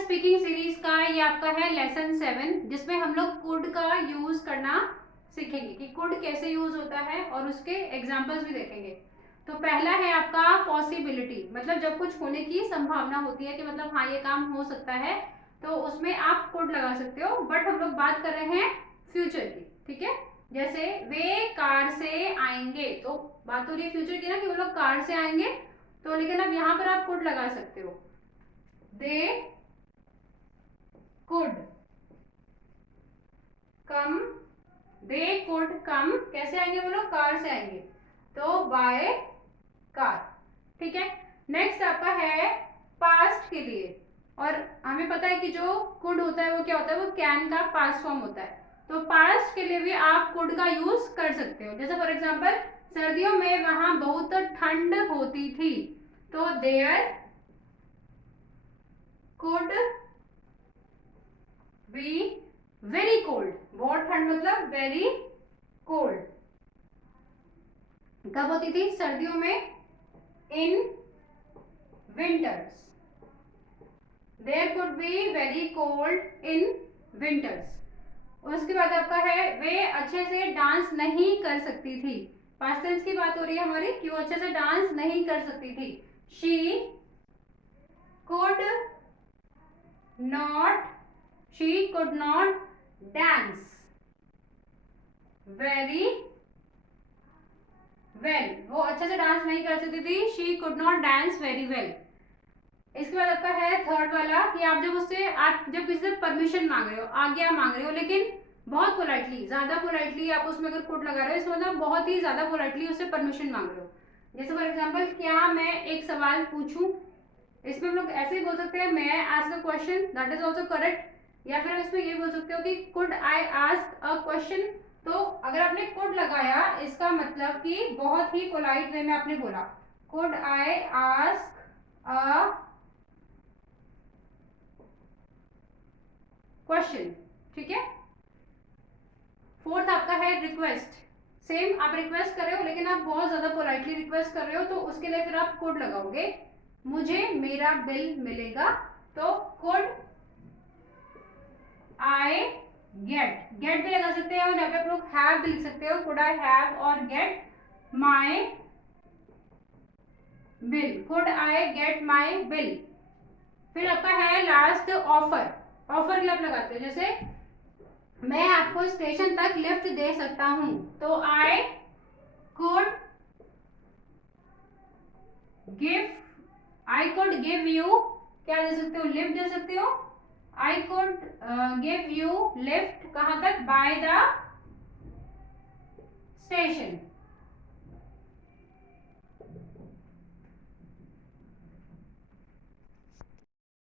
Speaking series का ये आपका है लेसन 7, जिसमें हम लोग कुड का यूज करना सीखेंगे कि कुड कैसे यूज होता है और उसके एग्जांपल्स भी देखेंगे। तो पहला है आपका पॉसिबिलिटी, मतलब जब कुछ होने की संभावना होती है कि मतलब हाँ ये काम हो सकता है, तो उसमें आप कुड लगा सकते हो। बट हम लोग बात कर रहे हैं फ्यूचर की, ठीक है। जैसे वे कार से आएंगे, तो बात हो रही है फ्यूचर की ना कि वो लोग कार से आएंगे, तो लेकिन अब यहाँ पर आप कुड लगा सकते हो। They could come, they could come, कैसे आएंगे वो लोग? कार से आएंगे, तो बाय कार, ठीक है। नेक्स्ट आपका है पास्ट के लिए, और हमें पता है कि जो कुड होता है वो क्या होता है? वो कैन का पास्ट फॉर्म होता है। तो पास्ट के लिए भी आप कुड का यूज कर सकते हो। जैसे फॉर एग्जांपल सर्दियों में वहां बहुत ठंड होती थी, तो there could be very cold, बहुत ठंड मतलब वेरी कोल्ड। कब होती थी? सर्दियों में, in winters, there could be very cold in winters. उसके बाद आपका है वे अच्छे से डांस नहीं कर सकती थी। पास्ट टेंस की बात हो रही है हमारी कि वो अच्छे से डांस नहीं कर सकती थी। She could not, she could not dance very well, वो अच्छे से डांस नहीं कर सकती थी। She could not dance very well. इसके बाद आपका है थर्ड वाला कि आप जब किसी से परमिशन मांग रहे हो, आज्ञा मांग रहे हो, लेकिन बहुत पोलाइटली, ज्यादा पोलाइटली आप उसमें अगर कुड लगा रहे हो, इसका मतलब बहुत ही ज्यादा पोलाइटली उससे परमिशन मांग रहे हो। जैसे फॉर एग्जांपल, क्या मैं एक सवाल पूछूं? इसमें हम लोग ऐसे ही बोल सकते हैं, मैं ask a question, that is also correct. या फिर इसमें ये बोल सकते हो कि could I ask a question. तो अगर आपने कुड लगाया, इसका मतलब कि बहुत ही पोलाइट वे में आपने बोला, could I ask a question, ठीक है। फोर्थ आपका है रिक्वेस्ट। सेम, आप रिक्वेस्ट कर रहे हो लेकिन आप बहुत ज्यादा पोलाइटली रिक्वेस्ट कर रहे हो, तो उसके लिए फिर आप कुड लगाओगे। मुझे मेरा बिल मिलेगा, तो कुड आई गेट, गेट भी लगा सकते हो, और यहाँ पे आप लोग हैव भी लिख सकते हो, कुड आई हैव और get my bill, could I get my bill. फिर आपका है लास्ट ऑफर। ऑफर के लिए आप लगाते हो, जैसे मैं आपको स्टेशन तक लिफ्ट दे सकता हूं, तो I could give, I could give you, क्या दे सकते हो? लिफ्ट दे सकते हो। I could give you lift, कहां तक? By the station.